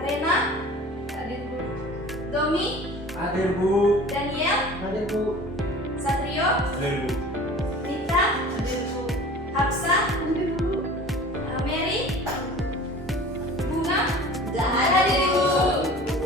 Rena, Hadir Bu. Domi, Hadir Bu. Daniel, Hadir Bu. Satrio, Hadir Bu. Mita, Hadir Bu. Hapsa, Hadir Bu. Mary, Bunga, Hadir Bu.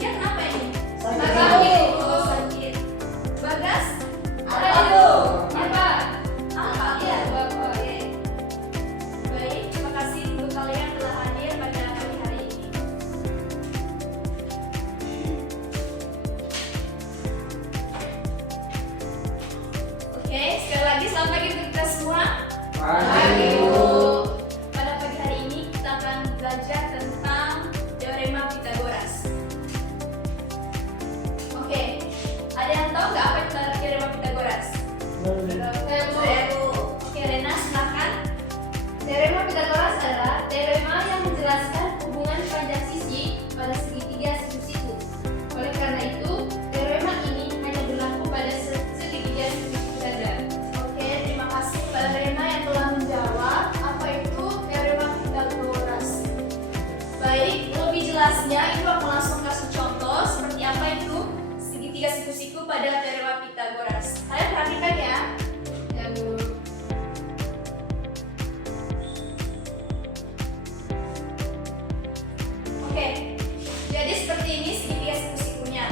Ya kenapa ini? Sakit. Oh, sakit. Bagas, Hadir Bu. Bapak. apa? Iya, Bapak. Oke. Baik, terima kasih untuk kalian yang telah hadir pada pagi hari ini. Oke, sekali lagi selamat pagi untuk kita semua. Hadir Bu. Pada pagi hari ini kita akan belajar tentang teorema Pythagoras. Oke, ada yang tahu nggak apa itu teorema Pythagoras? Saya Bu. Oke, Rena silakan. Teorema Pythagoras adalah teorema yang menjelaskan hubungan panjang sisi pada segitiga siku-siku. Oleh karena itu, teorema ini hanya berlaku pada segitiga siku-siku saja. Oke, terima kasih Mbak Rena yang telah menjawab apa itu teorema Pythagoras. Baik, lebih jelasnya Ibu akan langsung kasih contoh seperti apa itu segitiga siku-siku pada teorema Pythagoras. Kalian perhatikan ya. Ya Bu. Oke, jadi seperti ini segitiga siku-sikunya.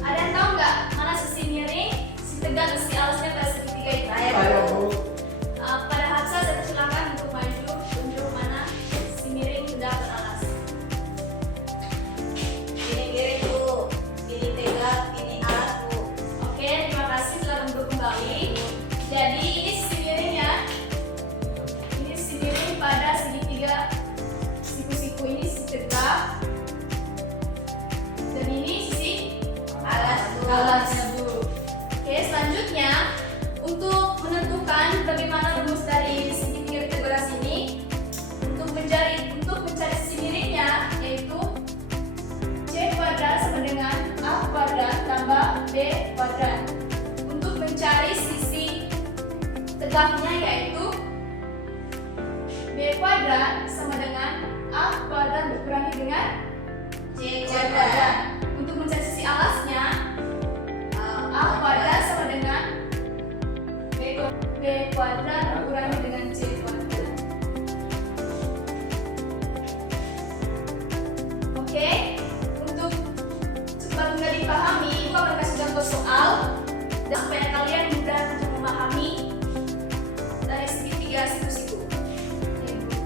Ada yang tahu nggak mana sisi miring, sisi tegak, dan sisi alasnya pada segitiga itu? Saya Bu. Pada Hafsa saya persilakan untuk maju tunjuk mana sisi miring, tegak, dan alas. Ini miring Bu, ini tegak, ini alas Bu. Oke, terima kasih telah duduk kembali. Jadi ini sisi miring ya. Ini sisi miring pada segitiga siku-siku, ini sisi tegak. Dan ini sisi Alas Bu. alasnya Bu. Oke, selanjutnya untuk menentukan bagaimana rumus dari segitiga Pythagoras ini, untuk mencari sisi miringnya yaitu C kuadrat sama dengan A kuadrat tambah B kuadrat. Untuk mencari sisi tegaknya yaitu B kuadrat sama dengan A kuadrat dikurangi dengan C C kuadrat. kuadrat. Untuk mencari sisi alasnya A kuadrat sama dengan B kuadrat dikurangi dengan C kuadrat. Oke, untuk supaya mudah dipahami, Ibu akan kasih contoh soal dan supaya kalian mudah untuk memahami dari segitiga siku-siku. Oke, Bu.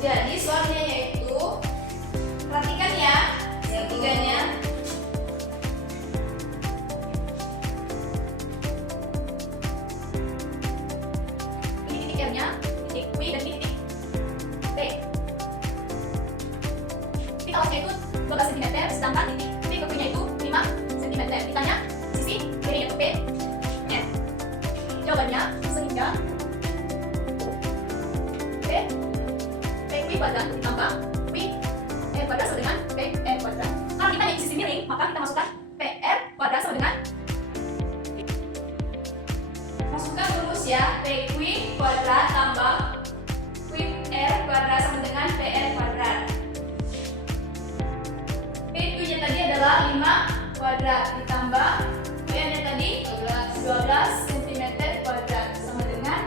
Jadi soalnya yaitu, perhatikan ya segitiganya. Ini titik M-nya, titik Q dan ini titik P. Titik alasnya itu 12 cm, sedangkan titik Q-nya itu 5 cm. Ditanya sisi miring yaitu P, N. Jawabannya sehingga P kuadrat ditambah Q R kuadrat sama dengan PR kuadrat. Kalau kita di sisi miring, maka kita masukkan PR kuadrat sama dengan masukkan rumus ya, PQ kuadrat tambah QR kuadrat sama dengan PR kuadrat. PQ-nya tadi adalah 5 kuadrat ditambah QR-nya tadi 12 cm kuadrat sama dengan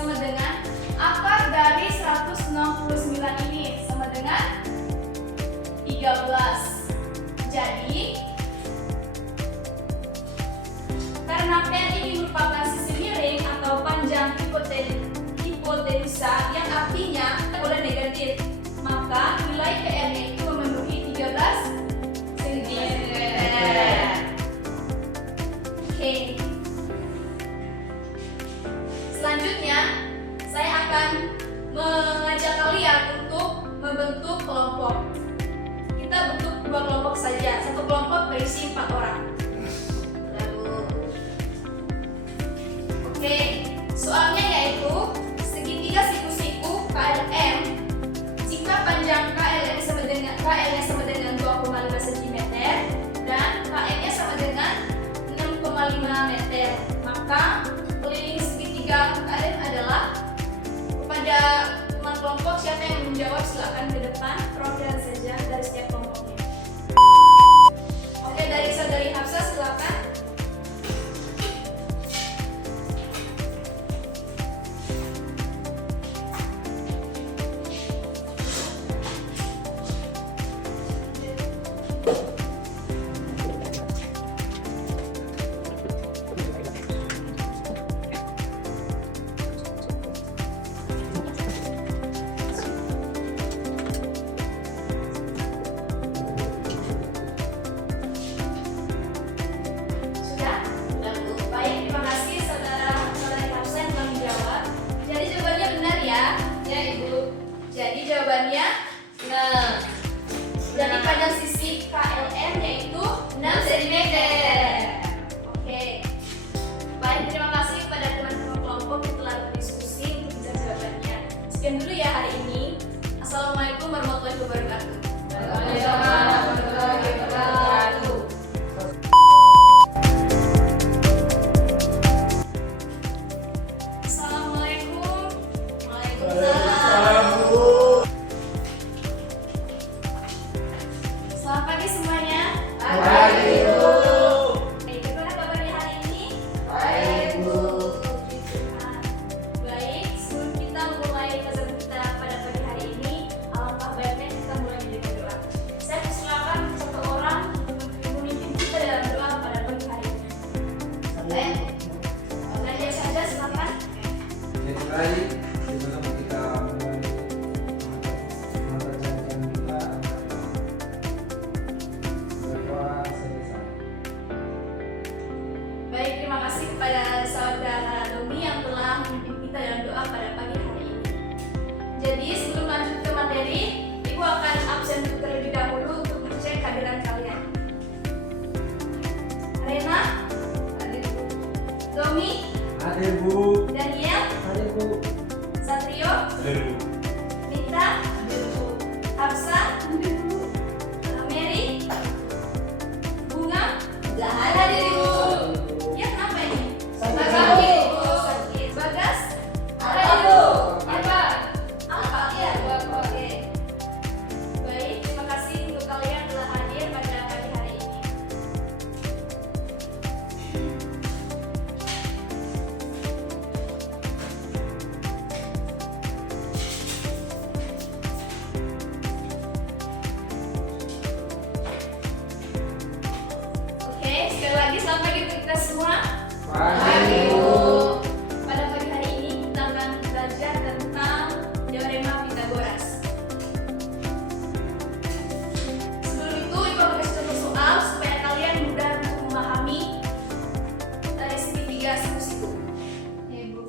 sama dengan akar dari 169 ini sama dengan 13. Jadi berisi 4 orang. Ya, Bu. Oke, soalnya yaitu segitiga siku-siku KLM jika panjang KLM sama dengan KL-nya sama dengan 2,5 cm dan KM-nya sama dengan 6,5 meter, maka keliling segitiga KLM adalah. Kepada teman kelompok siapa yang menjawab silakan ke depan, perwakilan saja dari setiap kelompoknya. Oke, dari saudari Hafsah silakan. Sudah? Ya, Bu. Baik, terima kasih saudari Hafsah yang telah menjawab. Jadi jawabannya benar ya? Ya, Ibu. Jadi jawabannya Nah, jadi panjang sisi KLM yaitu 6 cm. Oke. Baik, terima kasih kepada teman-teman kelompok yang telah berdiskusi untuk menjawab jawabannya. Sekian dulu ya hari ini. Assalamualaikum warahmatullahi wabarakatuh. Waalaikumsalam warahmatullahi wabarakatuh. Assalamualaikum. Waalaikumsalam. Bu. Selamat pagi semuanya. Pagi, Bu. Baik, bagaimana kabarnya hari ini? Baik, Bu. Baik, sebelum kita mulai pelajaran kita pada pagi hari ini, alangkah baiknya kita mulai dengan doa. Saya persilakan satu orang untuk memimpin kita dalam doa pada pagi hari ini. Nadia saja silakan. Jadi baik, sebelum kita mulai memperjalankan kita berdoa selesai. Baik, terima kasih kepada saudara Domi yang telah memimpin kita dalam doa pada pagi hari ini. Jadi sebelum lanjut ke materi, Ibu akan absen terlebih dahulu untuk mengecek kehadiran kalian. Rena, Domi, Hadir, Bu. Daniel, Hadir, Bu. Satrio, Hadir, Bu. Mita, Hafsah, Mary, Bunga, Nggak ada ada, di Bu. Ya kenapa ini? Sakit. Sakit. Bagas, Ada, Bu. Apa? apa? Ya. Oke. Baik, terima kasih untuk kalian telah hadir pada pagi hari ini. Oke, sekali lagi selamat pagi untuk kita semua. Pagi, Bu. Pada pagi hari ini kita akan belajar tentang teorema Pythagoras. Sebelum itu, Ibu akan kasih contoh soal supaya kalian mudah untuk memahami dari segitiga siku-siku. Ya, Ibu.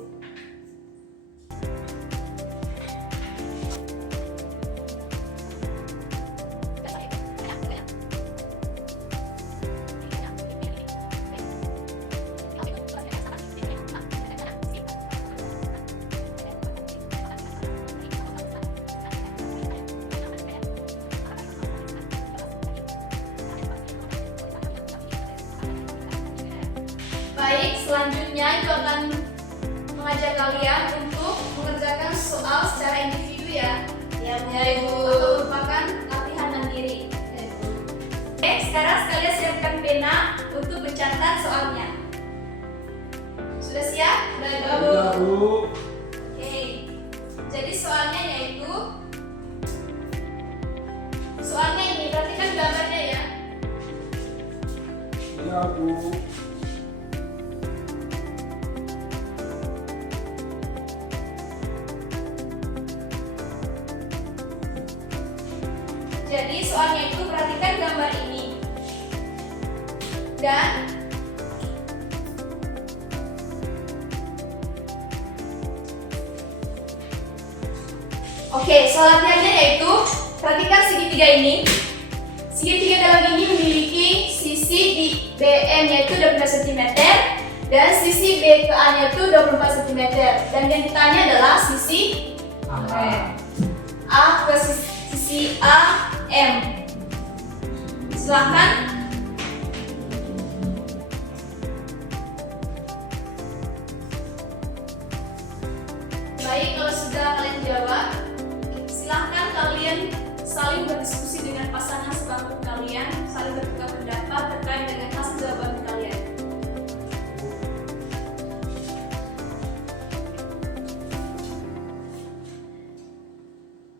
Baik, selanjutnya Ibu akan mengajak kalian untuk mengerjakan soal secara individu ya. Ya, Bu. Ya, Ibu. Atau merupakan latihan mandiri. Ya, Ibu. Oke, sekarang sekalian siapkan pena untuk mencatat soalnya. Sudah siap? Sudah, Bu. Sudah, Bu. Oke. Jadi soalnya yaitu soalnya ini, perhatikan gambarnya ya. Iya, Bu. Jadi soalnya itu perhatikan gambar ini. Dan oke, soal latihannya yaitu perhatikan segitiga ini. Segitiga dalam ini memiliki sisi Dan sisi B ke A-nya itu 24 cm. Dan yang ditanya adalah sisi A ke sisi A M. Silahkan. Baik, kalau sudah kalian jawab, silahkan kalian saling berdiskusi dengan pasangan sebangku kalian, saling bertukar pendapat terkait dengan hasil jawaban kalian.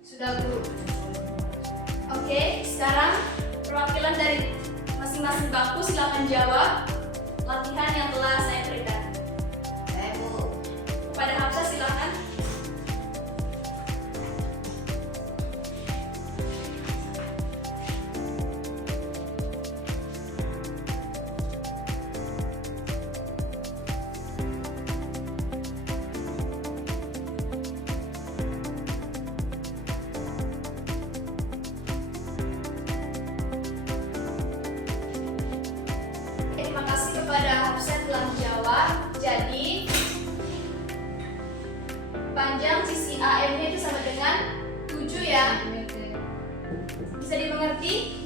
Sudah, Bu? Oke, sekarang perwakilan dari masing-masing bangku silahkan jawab latihan yang telah saya berikan. Saya Bu. Kepada Hafsah silahkan. Terima kasih kepada Hafsah telah menjawab. Jadi panjang sisi AM-nya itu sama dengan 7 ya. Bisa dimengerti?